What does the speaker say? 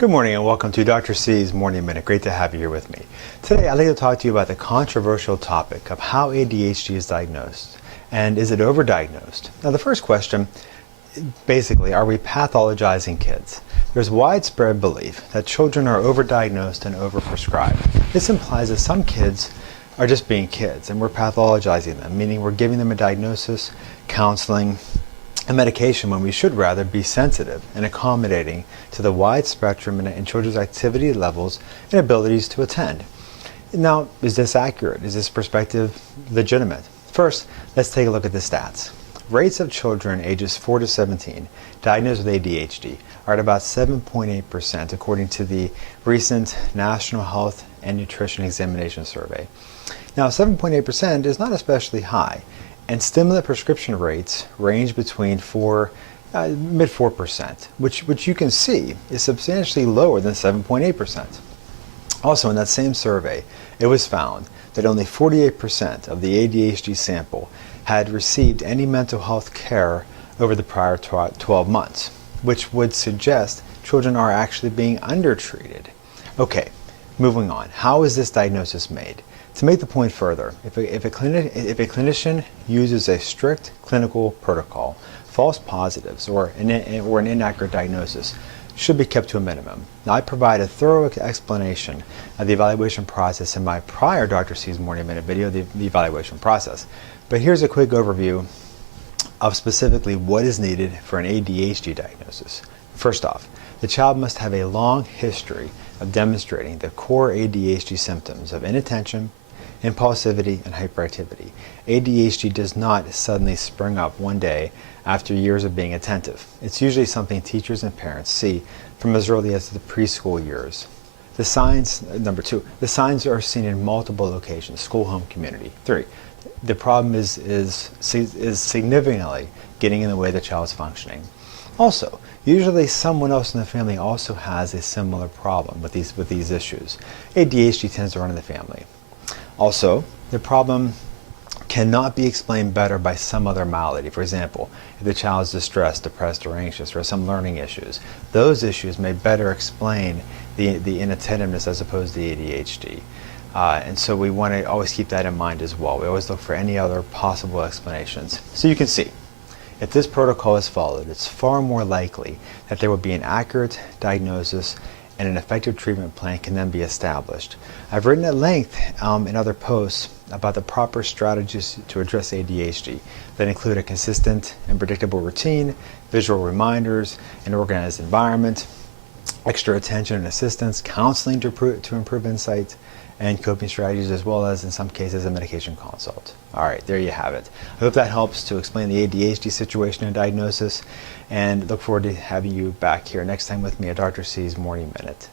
Good morning and welcome to Dr. C's Morning Minute. Great to have you here with me. Today I'd like to talk to you about the controversial topic of how ADHD is diagnosed and is it overdiagnosed? Now the first question, basically, are we pathologizing kids? There's widespread belief that children are overdiagnosed and overprescribed. This implies that some kids are just being kids and we're pathologizing them, meaning we're giving them a diagnosis, counseling, and medication when we should rather be sensitive and accommodating to the wide spectrum in children's activity levels and abilities to attend. Now, is this accurate? Is this perspective legitimate? First, let's take a look at the stats. Rates of children ages 4 to 17 diagnosed with ADHD are at about 7.8% according to the recent National Health and Nutrition Examination Survey. Now, 7.8% is not especially high, and stimulant prescription rates range between mid 4%, which you can see is substantially lower than 7.8%. Also, in that same survey, it was found that only 48% of the ADHD sample had received any mental health care over the prior 12 months, which would suggest children are actually being undertreated. Okay, moving on. How is this diagnosis made? To make the point further, if a clinician uses a strict clinical protocol, false positives or an inaccurate diagnosis should be kept to a minimum. Now, I provide a thorough explanation of the evaluation process in my prior Dr. C's Morning Minute video, the evaluation process. But here's a quick overview of specifically what is needed for an ADHD diagnosis. First off, the child must have a long history of demonstrating the core ADHD symptoms of inattention, impulsivity, and hyperactivity. ADHD does not suddenly spring up one day after years of being attentive. It's usually something teachers and parents see from as early as the preschool years. The signs, number two, the signs are seen in multiple locations, school, home, community. 3, the problem is significantly getting in the way of the child's functioning. Also, usually someone else in the family also has a similar problem with these issues. ADHD tends to run in the family. Also, the problem cannot be explained better by some other malady. For example, if the child is distressed, depressed, or anxious, or some learning issues, those issues may better explain the inattentiveness as opposed to ADHD. And so we want to always keep that in mind as well. We always look for any other possible explanations. So you can see, if this protocol is followed, it's far more likely that there will be an accurate diagnosis and an effective treatment plan can then be established. I've written at length in other posts about the proper strategies to address ADHD that include a consistent and predictable routine, visual reminders, an organized environment, extra attention and assistance, counseling to improve insight, and coping strategies, as well as in some cases a medication consult. All right, there you have it. I hope that helps to explain the ADHD situation and diagnosis, and look forward to having you back here next time with me at Dr. C's Morning Minute.